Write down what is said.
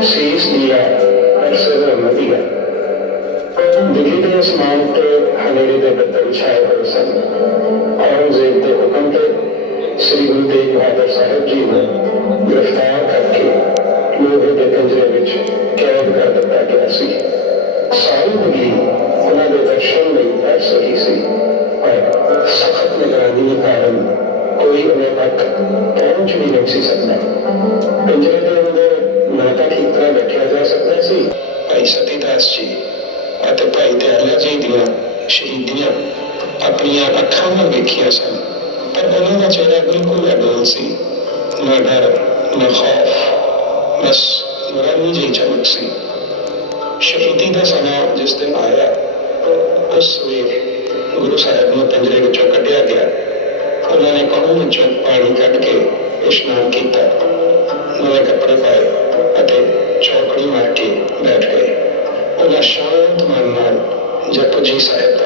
ਸੀਸ ਦਿਆ ਅਕਸਰ ਮਦੀਆ। ਦਿੱਲੀ ਦੇ ਅਸਮਾਨ ਤੇ ਹਨੇਰੇ ਦੇ ਬੱਦਲ ਛਾਏ ਹੋਏ ਸਨ। ਔਰੰਗਜ਼ੇਬ ਦੇ ਹੁਕਮ ਤੇ ਸ੍ਰੀ ਗੁਰੂ ਤੇਗ ਬਹਾਦਰ ਸਾਹਿਬ ਜੀ ਨੂੰ ਗ੍ਰਿਫਤਾਰ ਕਰਕੇ ਲੋਹੇ ਦੇ ਪਿੰਜਰੇ ਵਿੱਚ ਕੈਦ ਕਰ ਦਿੱਤਾ ਗਿਆ ਸੀ। ਸਾਰੀ ਦਿੱਲੀ ਉਹਨਾਂ ਦੇ ਦਰਸ਼ਨ ਲਈ ਤਰਸ ਰਹੀ ਸੀ, ਪਰ ਸਖਤ ਨਿਗਰਾਨੀ ਕਾਰਨ ਕੋਈ ਉਹਨਾਂ ਤੱਕ ਪਹੁੰਚ ਵੀ ਨਹੀਂ ਸੀ ਸਕਦਾ। ਪਿੰਜਰੇ ਦੇ ਅੰਦਰ ਨਾ ਤਾਂ ਠੀਕ ਤਰ੍ਹਾਂ ਬੈਠਿਆ ਜਾ ਸਕਦਾ ਸੀ। ਭਾਈ ਸਤੀ ਦਾਸ ਜੀ ਅਤੇ ਭਾਈ ਦਇਆਲਾ ਜੀ ਦੀਆਂ ਸ਼ਹੀਦੀਆਂ ਆਪਣੀਆਂ ਅੱਖਾਂ ਨਾਲ ਵੇਖੀਆਂ ਸਨ, ਪਰ ਉਹਨਾਂ ਦਾ ਚਿਹਰਾ ਬਿਲਕੁਲ ਅਡੋਲ ਸੀ। ਨਾ ਡਰ ਨਾ ਖੌਫ, ਬਸ ਨੂਰਾਨੀ ਜਿਹੀ ਚਮਕ ਸੀ। ਸ਼ਹੀਦੀ ਦਾ ਸਮਾਂ ਜਿਸ ਦਿਨ ਆਇਆ, ਉਸ ਸਵੇਰ ਗੁਰੂ ਸਾਹਿਬ ਨੂੰ ਪਿੰਜਰੇ ਵਿੱਚੋਂ ਕੱਢਿਆ ਗਿਆ। ਉਹਨਾਂ ਨੇ ਖੂਹ ਵਿੱਚੋਂ ਪਾਣੀ ਕੱਢ ਕੇ ਇਸ਼ਨਾਨ ਕੀਤਾ, ਨਵੇਂ ਕੱਪੜੇ ਪਾਏ ਅਤੇ ਚੌਕੜੀ ਮਾਰ ਕੇ ਬੈਠ ਗਏ। ਉਹਨਾਂ ਸ਼ਾਂਤ ਮਨ ਨਾਲ ਜਪੁ ਜੀ ਸਾਹਿਬ